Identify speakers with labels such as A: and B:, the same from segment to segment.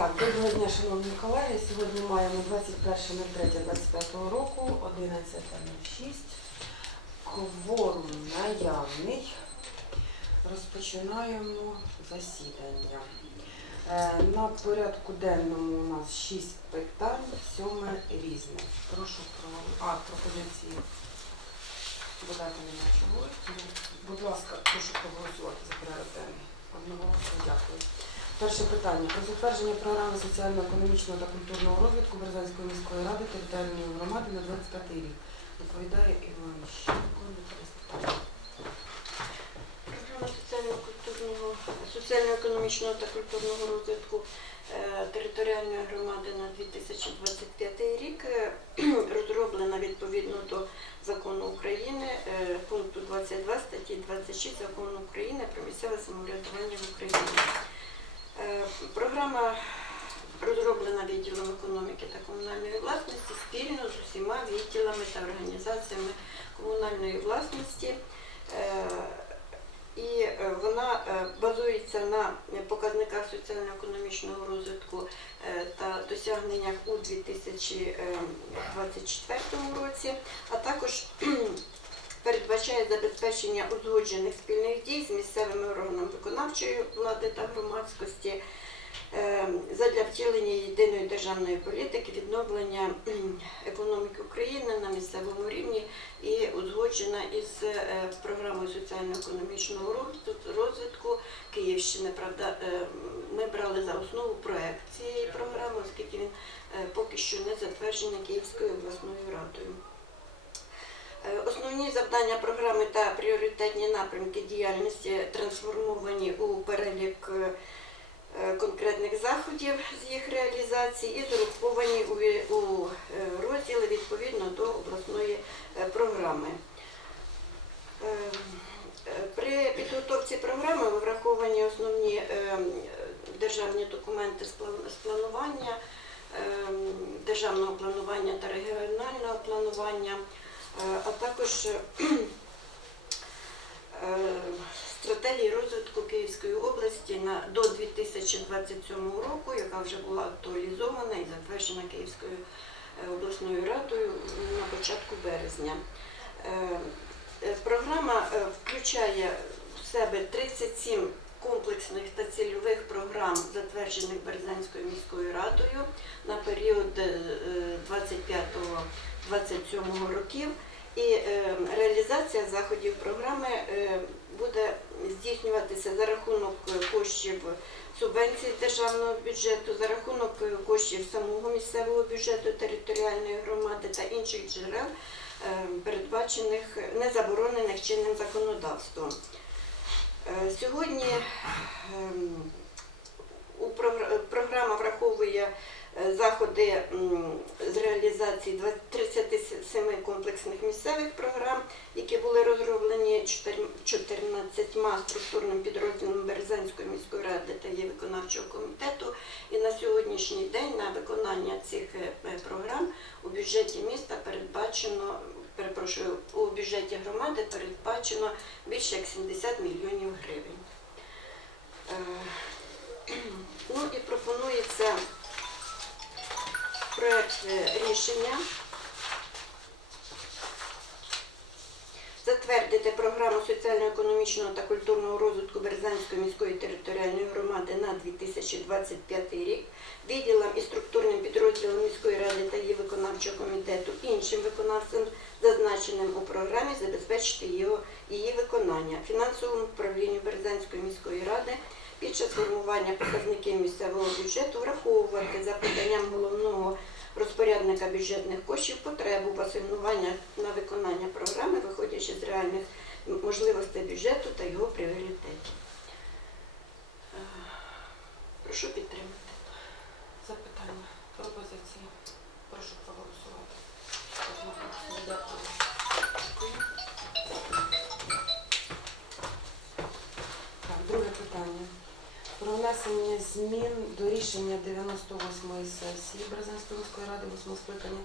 A: Так, доброго дня, шановні колеги. Сьогодні маємо 21.03.25 року, 11.06. Кворум наявний. Розпочинаємо засідання. Е, На порядку денному у нас 6 питань, сьоме різне. Прошу про а, пропозиції. Додати нема чого. Будь ласка, прошу проголосувати за порядок денний. Одноголосно дякую. Перше питання про затвердження програми соціально-економічного та культурного розвитку Березанської міської ради територіальної громади на 25 рік. Доповідає Іван Щенко.
B: Програма соціально-культурного, соціально-економічного та культурного розвитку е, територіальної громади на 2025 рік е, розроблена відповідно до закону України, е, пункту 22 статті 26 закону України про місцеве самоврядування в Україні. Е, Програма розроблена відділом економіки та комунальної власності спільно з усіма відділами та організаціями комунальної власності. Е, і е, вона базується на показниках соціально-економічного розвитку та досягненнях у 2024 році, а також передбачає забезпечення узгоджених спільних дій з місцевими органами виконавчої влади та громадськості е, задля втілення єдиної державної політики, відновлення економіки України на місцевому рівні і узгоджена із е, програмою соціально-економічного розвитку- Київщини. Правда, е, ми брали за основу проект цієї програми, оскільки він поки що не затверджений Київською обласною радою. Е, Основні завдання програми та пріоритетні напрямки діяльності трансформовані у перелік е, е, конкретних заходів з їх реалізації і зараховані у розділи відповідно до обласної програми. При підготовці програми враховані основні державні документи з планування, державного планування та регіонального планування, Е, а також е, е, стратегії розвитку Київської області на, до 2027 року, яка вже була актуалізована і затверджена Київською обласною радою на початку березня. Програма включає в себе 37 комплексних та цільових програм, затверджених Березанською міською радою на період 25 27 років. І е, реалізація заходів програми е, буде здійснюватися за рахунок коштів субвенції державного бюджету, за рахунок е, коштів самого місцевого бюджету територіальної громади та інших джерел, передбачених незаборонених чинним законодавством. Сьогодні ем, у програма враховує заходи з реалізації 37 комплексних місцевих програм, які були розроблені 14 структурним підрозділом Березанської міської ради та її виконавчого комітету. І на сьогоднішній день на виконання цих е, е, програм у бюджеті міста передбачено, перепрошую, у бюджеті громади передбачено більше як 70 мільйонів гривень. Е, Ну і пропонується проект е, рішення. Затвердити програму соціально-економічного та культурного розвитку Березанської міської територіальної громади на 2025 рік відділам і структурним підрозділам міської ради та її виконавчого комітету іншим виконавцям, зазначеним у програмі, забезпечити його, її виконання. Фінансовому управлінню Березанської міської ради під час формування показників місцевого бюджету враховувати за поданням головного розпорядника бюджетних коштів потребу в асигнування на виконання програми, виходячи з реальних можливостей бюджету та його пріоритетів. Е, Прошу підтримати.
A: Запитання, пропозиції. внесення змін до рішення 98-ї сесії Бразинської міської ради восьмого скликання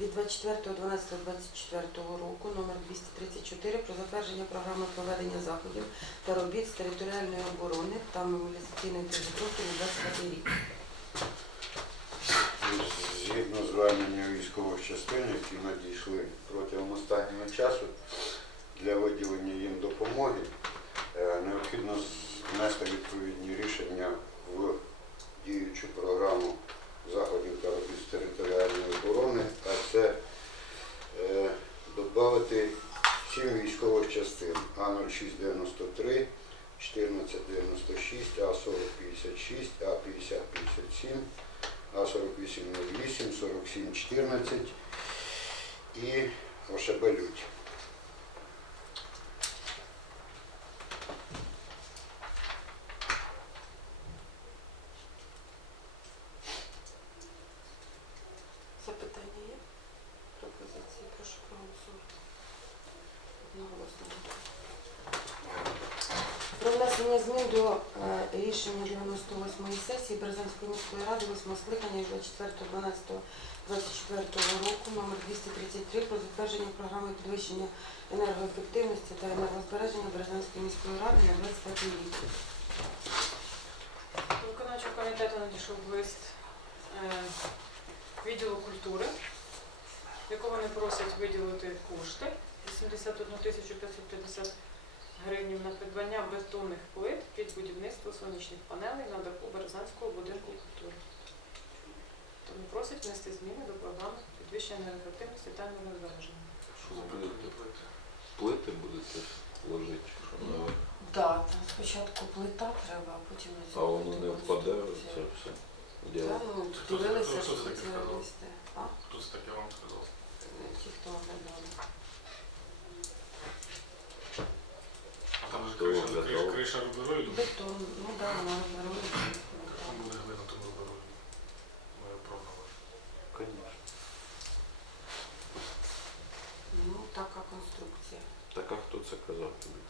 A: від 24.12.24 року номер 234 про затвердження програми проведення заходів та робіт з територіальної оборони та мобілізаційної підготовки на 25 рік.
C: Згідно з звернення військових частин, які надійшли протягом останнього часу для виділення їм допомоги, е, необхідно внести відповідні рішення в діючу програму заходів та робіт з територіальної оборони, а це е, додати сім військових частин. А0693, 1496, А4056, А5057, А4808, 4714 і ОШБ Людь.
A: Запитання є? Пропозиції, прошу проголосувати. Одноголосно. Про внесення змін до е, рішення 98-ї сесії Березанської міської ради 8 скликання від 24.12.24 року номер 233 про затвердження програми підвищення енергоефективності та енергозбереження Березанської міської ради на 25 рік.
D: До виконавчого комітету надійшов лист е, відділу культури, в якому вони просять виділити кошти 81 550 гривень на придбання бетонних плит під будівництво сонячних панелей на даху Березанського будинку культури. Тому просять внести зміни до програми підвищення енергоефективності та енергозбереження.
E: Що ви будете? Плити будете ложити, що.
A: Да, там спочатку плита треба, а потім
E: А воно не впаде, це все.
A: Так, ну,
F: Хто це-
A: дивилися
F: хто це таке сказав?
A: спеціалісти. А?
F: Хто таке вам сказав?
A: Ті, хто оглядали.
F: А там же криша, криша, криша рубероїду.
A: Бетон, ну да, вона розмірується.
F: Там буде глина тому рубероїду. Моя пробувала.
E: Конечно.
A: Ну, така конструкція.
E: Так а хто це казав тобі?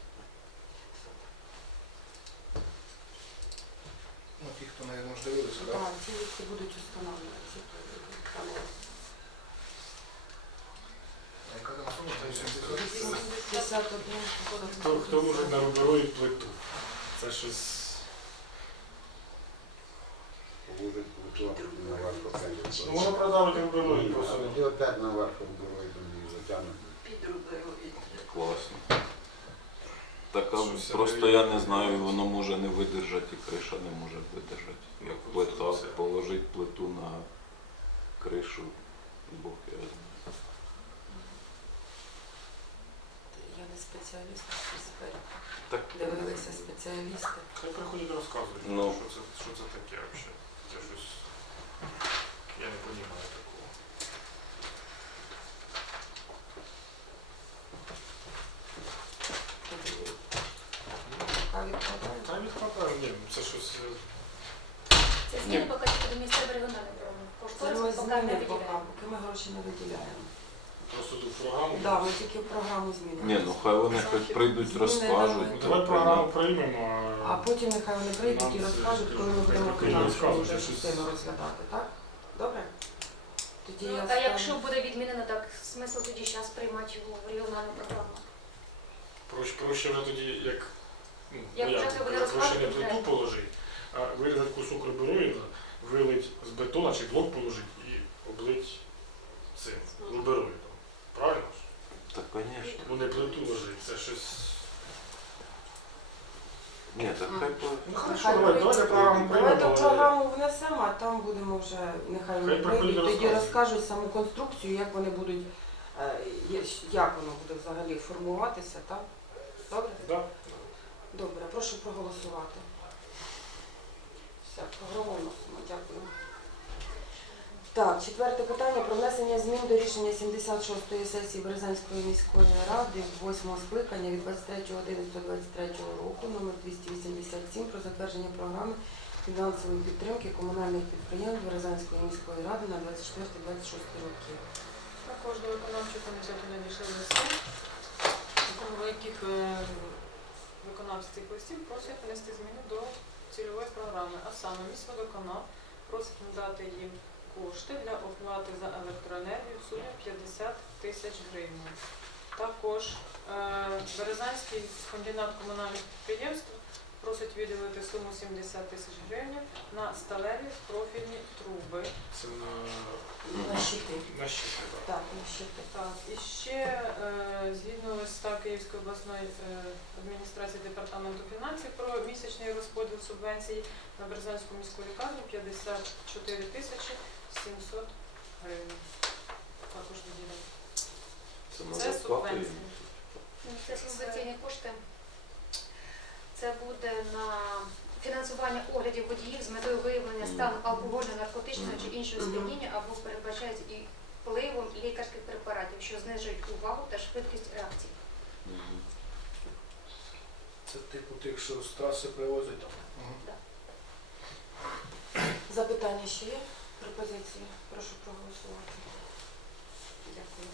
G: Ну, ті, хто, мабуть, ж дивилися,
A: Так,
G: так?
A: ці які будуть встановлювати. ці панелі.
G: А яка там сума? Там 70?
A: 81.
F: Хто, хто може на рубероїд плиту? Це щось...
C: Буде плиту на варфу
F: Ну, воно продавить рубероїд просто.
C: І опять на варфу і затягнути.
E: Класно. Так а просто я не знаю, воно може не видержати, і криша не може видержати. Як
F: Ну,
E: плита, положить плиту на кришу, Бог я знаю.
A: Я не спеціаліст цій сфері.
E: Так,
A: Дивилися спеціалісти.
F: Хай приходять розказують,
E: Ну.
F: що, це, що це таке взагалі. Це щось... Я не розумію такого.
A: Яка відкладає?
F: Та відкладаю, ні, ну це
H: зміни поки до міністерства регіональної програми.
A: Це
H: Кошторис
A: ми
H: ми поки не
A: зміни поки,
H: виділяємо.
A: поки ми гроші не виділяємо.
F: Просто тут програму.
A: Так, ми тільки в програму змінимо.
E: Ні, ну хай вони хоч прийдуть, розкажуть.
F: Ну,
A: давай.
F: програму приймемо,
A: А потім нехай вони прийдуть і
F: Нам це
A: розкажуть, коли ми
F: ж
A: будемо фінансову вже
F: що щось-
A: розглядати, так? Добре? Тоді
H: Ну,
A: я
H: а
A: ставлю-
H: якщо буде відмінено, так смисл тоді зараз приймати його в регіональну програму.
F: проще, проще вже тоді, як, ну,
H: Як
F: ну,
H: почати вони
F: проще не
H: вже.
F: положити, вирізати кусок рубероїда, вилить з бетона чи блок положити і облить цим рубероїдом. Правильно ж?
E: Так, звісно.
F: Ну не плиту ложити, це щось...
E: Ні, так хай по-
F: Ну
A: Нехай
F: хорошо, давай,
A: прийдуть.
F: давайте програму
A: Давайте
F: приймемо, але
A: програму внесемо, а там будемо вже, нехай вони
F: Хай приходять,
A: прийдуть, тоді
F: розказують.
A: розкажуть саму конструкцію, як вони будуть, е, є- як воно буде взагалі формуватися, так? Добре?
F: да?
A: Добре, прошу проголосувати. Проголосуємо, дякую. Так, четверте питання про внесення змін до рішення 76-ї сесії Березанської міської ради 8 скликання від 23.11.23 року номер 287 про затвердження програми фінансової підтримки комунальних підприємств Березанської міської ради на 24-26 роки.
D: Також до виконавчого комітету надійшли листи, яких е, виконавці цих листів просять внести зміни до цільової програми, а саме міськводоканал просить надати їм кошти для оплати за електроенергію в сумі 50 тисяч гривень. Також е, Березанський комбінат комунальних підприємств просить виділити суму 70 тисяч гривень на сталеві профільні труби.
F: Це на
A: На щити.
F: На щити, так.
A: Так, на щити.
D: Так, і ще е, згідно листа Київської обласної е, адміністрації департаменту фінансів про місячний розподіл субвенцій на Березанську міську лікарню 54 тисячі 700 гривень. Також виділено.
E: Це
D: Це субвенція.
H: Ну, Це субвенційні кошти. Це буде на фінансування оглядів водіїв з метою виявлення стану алкогольного, наркотичного чи іншого сп'яніння або передбачається і впливом лікарських препаратів, що знижують увагу та швидкість реакції.
G: Це типу тих, що з траси привозять там. Мгм.
A: Запитання ще є? Пропозиції? Прошу проголосувати. Дякую.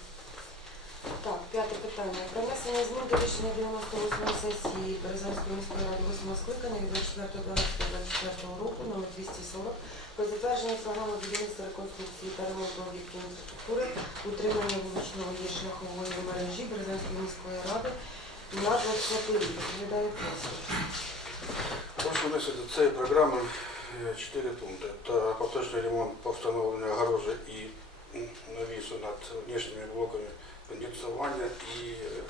A: Так, п'яте питання. Про внесення змін до рішення 98 сесії Березанської міської ради 8 скликання від 24.12.24 року номер 240 про затвердження програми будівництва реконструкції та ремонту об'єктів інфраструктури, утримання вуличного і шляхової мережі Березанської міської ради на 20 рік. Відповідає просить.
I: Прошу внести до цієї програми е, чотири пункти. Це поточний ремонт по огорожі і навісу над внішніми блоками кондиціонування і е,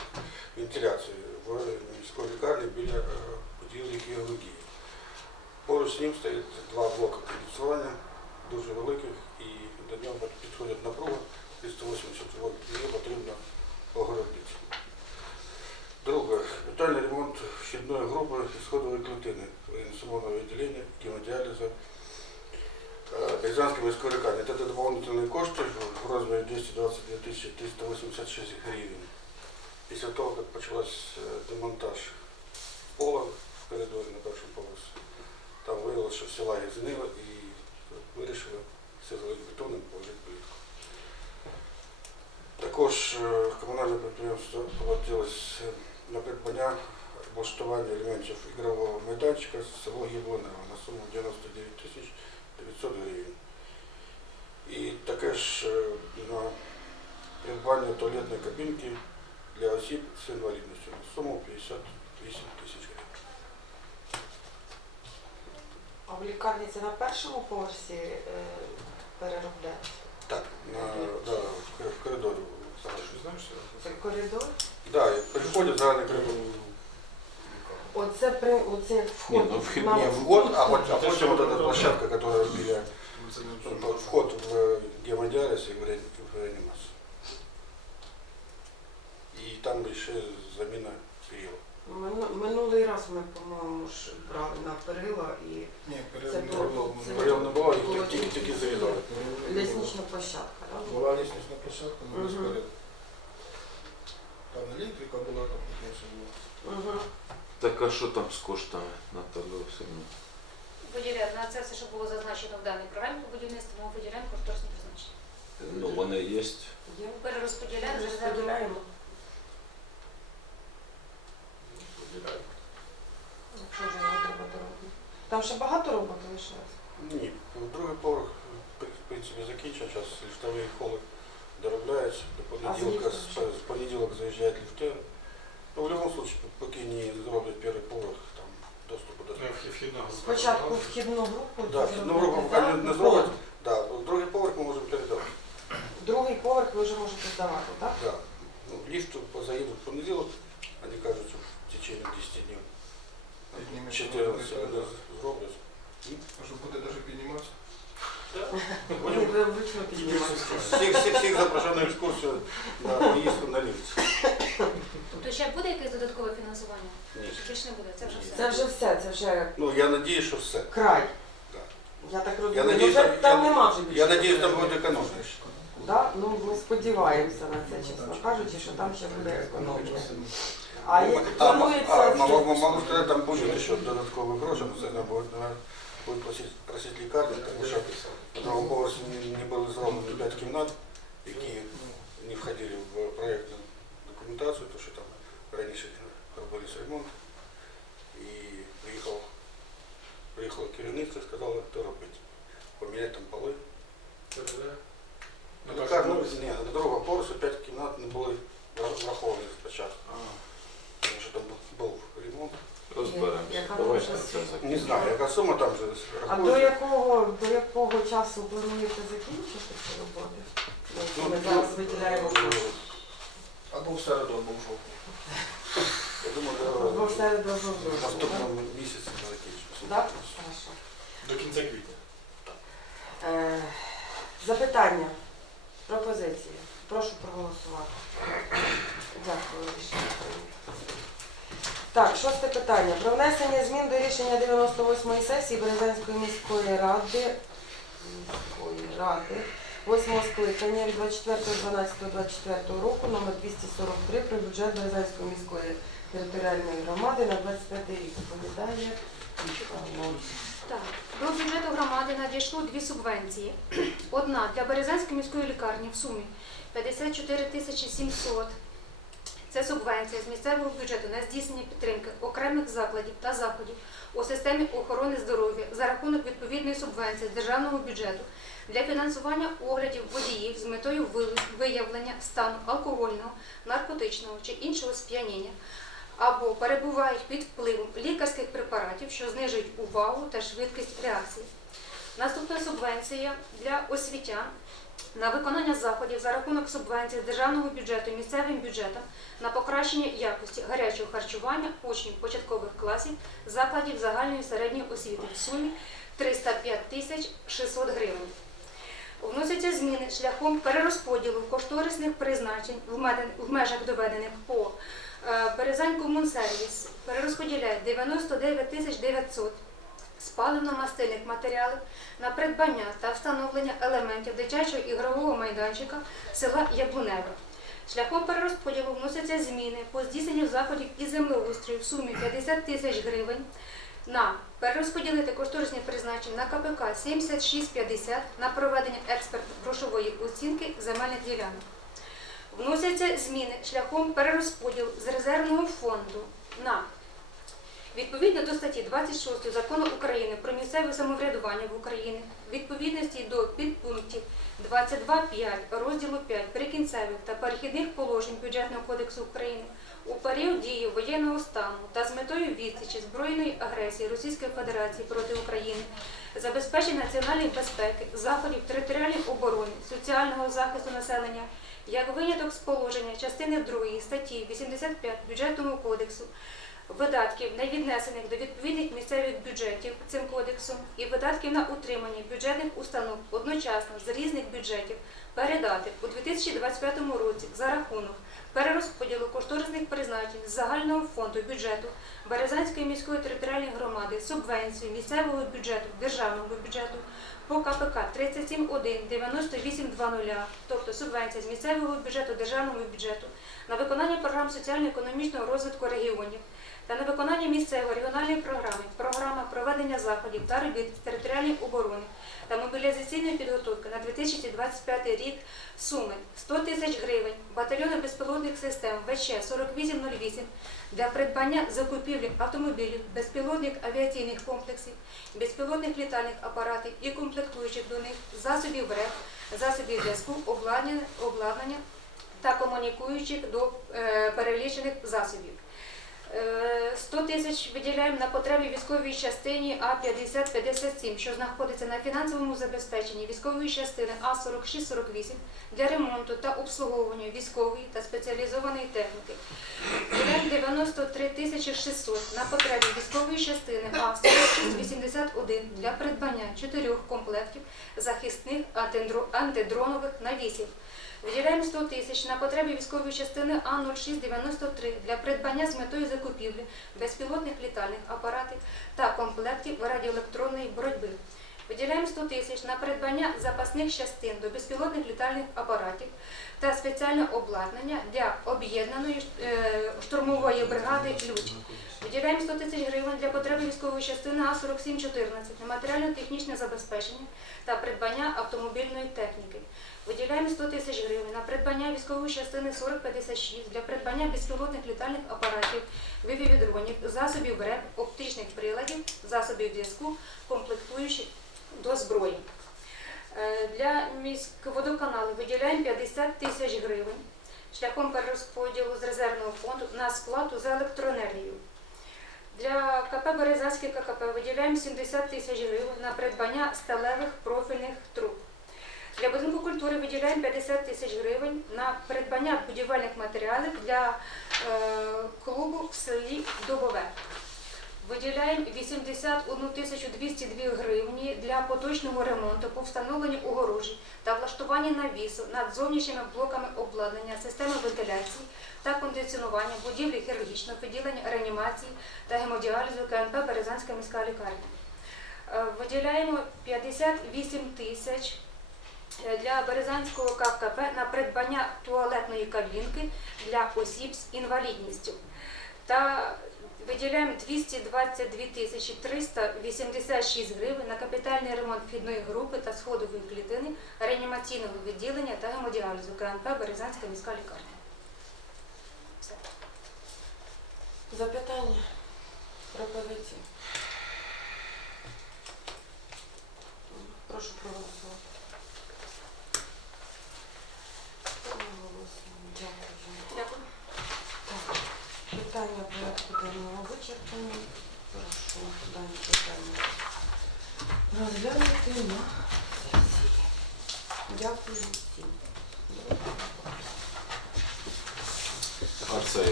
I: вентиляції в міській лікарні біля е, будівлі хірургії. Поруч з ним стоїть два блоки кондиціонування, дуже великих, і до нього підходить напруга 380 вольт, її потрібно огородити. Друге, капітальний ремонт вхідної групи сходової клітини реанімаційного відділення, гемодіалізу е, Березанської міської лікарні. Це дополнительні кошти в розмірі 222 386 гривень. Після того, як почався демонтаж пола в коридорі на першому поверсі, там виявилося, що всі лаги згнили і вирішили все залити бетоном положити плитку. Також е, комунальне підприємство погодилось е, на придбання облаштування елементів ігрового майданчика з село Яблонево на суму 99 тисяч 900 гривень. І таке ж е, на придбання туалетної кабінки для осіб з інвалідністю на суму 58 тисяч гривень.
A: А в лікарні це на першому поверсі е, переробляють?
I: Так, на, да, в коридорі.
F: Знаєш,
A: Це коридор?
I: Да, приходять загальний коридор.
A: Оце при оце вход.
E: Ні, ну, вхід-
A: на-
I: Не вход, а, вот, а потім вот эта площадка, которая біля
F: це не
I: Ну. Вход в гемодиализ и в ре- в реанимацию. И там еще замена перил.
A: Мину- Минулий раз ми, по-моєму, ж брали на перила і
G: Ні,
A: Це
G: перед
A: було-
G: було.
A: це
I: Перил не було,
A: Було
I: їх тільки тільки
A: тільки
I: зарізали.
A: ліснична площадка, так?
G: Була ліснична площадка, ну, без
A: Мгм.
G: перед. Там електрика була, там таке все було.
A: Угу.
E: Так а що там з коштами, Наталя Васильівна?
H: Виділяємо на це все, що було зазначено в даній програмі по будівництву, ми виділяємо кошторисні призначення.
E: Ну, вони є.
A: Є.
H: Перерозподіляємо
A: Розподіляємо.
H: фонду.
A: Якщо вже його треба доробити. Там ще багато роботи лишилось?
I: Ні, другий поверх, в принципі, закінчено. Зараз ліфтовий холи доробляють. До понеділка,
A: з
I: з, з понеділок заїжджають ліфтери. Ну, в любом случае, поки не зроблять перший поверх, там доступу до
F: вхідного.
A: Спочатку вхідну групу.
I: Да,
A: вхідну
I: ну, групу поки не, не зроблять. Да, другий поверх ми можемо передавати.
A: Другий поверх ви вже можете здавати, так?
I: Да. Ну, ліфт заедут в понеділок, они кажуть, що в течение 10 днів. 14
G: буде,
I: вони зроблять.
G: Може буде навіть підніматися.
A: Вони вручну піднімаєте.
I: Всіх, всіх, на екскурсію на поїздку на ліфті.
H: Тобто ще буде якесь додаткове фінансування?
I: Ні.
H: Чи більше не буде? Це вже все.
A: Це вже все, це вже
I: Ну, я надіюсь, що все.
A: край.
I: Да.
A: Я так
I: Я
A: розумію. Ну,
I: надіюсь,
A: вже
I: там,
A: там
I: я,
A: нема вже більше.
I: я надіюсь, там буде економія.
A: Да? Ну, ми сподіваємося на це, чесно кажучи, що там ще буде економія. А як
I: а, а,
A: планується...
I: а, могу, могу сказать, там будет еще додатковый гроши, но це буде, наверное, будет просить, просить лікарні, тому що на другому поверсі не, не були зроблені 5 кімнат, які не входили в проєктну документацію, тому що там раніше робилися ремонт. І приїхав, приїхало керівництво і сказало, що робити. Поміняти там поли.
F: На
I: Ну,
F: першому
I: ну,
F: поверсі?
I: ні, на другому поверсі 5 кімнат не були враховані спочатку.
F: А,
I: Тому що там був ремонт,
E: Розберемося.
A: Яка
E: Давайте це
A: сума?
E: закінчимо.
I: Не знаю, яка сума там же
A: А до
I: рахується.
A: якого, до якого часу плануєте закінчити ці роботи?
I: Ну,
A: Ми зараз виділяємо кошти.
G: Або в середу, або в жовтні.
I: Я думаю,
A: Або в
I: до
A: середу, або в
I: наступного місяця закінчиться.
A: Так? Хорошо.
F: До кінця квітня.
A: Е, Запитання, пропозиції. Прошу проголосувати. Дякую, рішення прийнято. Так, шосте питання. Про внесення змін до рішення 98-ї сесії Березанської міської ради міської ради 8 скликання від 24.12.24 року номер 243 про бюджет Березанської міської територіальної громади на 25 рік. Павло.
H: Так, до бюджету громади надійшло дві субвенції. Одна для Березанської міської лікарні в сумі 54 тисячі 700. Це субвенція з місцевого бюджету на здійснення підтримки окремих закладів та заходів у системі охорони здоров'я за рахунок відповідної субвенції з державного бюджету для фінансування оглядів водіїв з метою ви- виявлення стану алкогольного, наркотичного чи іншого сп'яніння або перебувають під впливом лікарських препаратів, що знижують увагу та швидкість реакції. Наступна субвенція для освітян на виконання заходів за рахунок субвенції з державного бюджету місцевим бюджетом на покращення якості гарячого харчування учнів початкових класів закладів загальної середньої освіти в сумі 305 тисяч 600 гривень. Вносяться зміни шляхом перерозподілу кошторисних призначень в межах доведених по Е, Березань Комунсервіс перерозподіляє 99 тисяч 900 з паливно-мастильних матеріалів на придбання та встановлення елементів дитячого ігрового майданчика села Яблуневе. Шляхом перерозподілу вносяться зміни по здійсненню заходів і землеустрою в сумі 50 тисяч гривень на перерозподілити кошторисні призначення на КПК 7650 на проведення експертно-грошової оцінки земельних ділянок. Вносяться зміни шляхом перерозподілу з резервного фонду на відповідно до статті 26 закону України про місцеве самоврядування в Україні, відповідності до підпунктів 22.5 розділу 5 прикінцевих та перехідних положень бюджетного кодексу України у період дії воєнного стану та з метою відсічі збройної агресії Російської Федерації проти України, забезпечення національної безпеки, заходів територіальної оборони, соціального захисту населення як виняток з положення частини 2 статті 85 бюджетного кодексу видатків, не віднесених до відповідних місцевих бюджетів цим кодексом, і видатків на утримання бюджетних установ одночасно з різних бюджетів передати у 2025 році за рахунок перерозподілу кошторисних призначень з загального фонду бюджету Березанської міської територіальної громади субвенцію місцевого бюджету державного бюджету по КПК 3719820, тобто субвенція з місцевого бюджету державного бюджету на виконання програм соціально-економічного розвитку регіонів та на виконання місцевої регіональної програми, програма проведення заходів та робіт територіальної оборони та мобілізаційної підготовки на 2025 рік суми 100 тисяч гривень батальйону безпілотних систем ВЧ 4808 для придбання закупівлі автомобілів, безпілотних авіаційних комплексів, безпілотних літальних апаратів і комплектуючих до них засобів РЕП, засобів зв'язку, обладнання, обладнання та комунікуючих до е, перелічених засобів. Е, 100 тисяч виділяємо на потреби військової частині А5057, що знаходиться на фінансовому забезпеченні військової частини А4648 для ремонту та обслуговування військової та спеціалізованої техніки. Виділяємо 93 тисячі 600 на потреби військової частини А4681 для придбання чотирьох комплектів захисних антидронових навісів. Виділяємо 100 тисяч на потреби військової частини А0693 для придбання з метою закупівлі безпілотних літальних апаратів та комплектів радіоелектронної боротьби. Виділяємо 100 тисяч на придбання запасних частин до безпілотних літальних апаратів та спеціальне обладнання для об'єднаної е, штурмової бригади «Ключ». Виділяємо 100 тисяч гривень для потреби військової частини А4714 на матеріально-технічне забезпечення та придбання автомобільної техніки. Виділяємо 100 тисяч гривень на придбання військової частини 4056 для придбання безпілотних літальних апаратів, вивів-дронів, засобів РЕП, оптичних приладів, засобів зв'язку, комплектуючих до зброї. Е, Для міськводоканалу виділяємо 50 тисяч гривень шляхом перерозподілу з резервного фонду на сплату за електроенергію. Для КП Березанське ККП виділяємо 70 тисяч гривень на придбання сталевих профільних труб. Для будинку культури виділяємо 50 тисяч гривень на придбання будівельних матеріалів для е, клубу в селі Дубове. Виділяємо 81 202 гривні для поточного ремонту по встановленню огорожі та влаштування навісу над зовнішніми блоками обладнання, системи вентиляції та кондиціонування будівлі хірургічного відділення реанімації та гемодіалізу КНП Березанська міська лікарня. Е, Виділяємо 58 тисяч е, для Березанського ККП на придбання туалетної кабінки для осіб з інвалідністю. Та виділяємо 222 тисячі 386 гривень на капітальний ремонт вхідної групи та сходової клітини реанімаційного відділення та гемодіалізу КНП Березанська міська лікарня.
A: Запитання, пропозиції. Прошу проголосувати. Проголосуємо. Дякую.
H: Дякую.
A: Так, питання порядку денного вичерпані. Прошу дані питання розглянути на сесії. Дякую.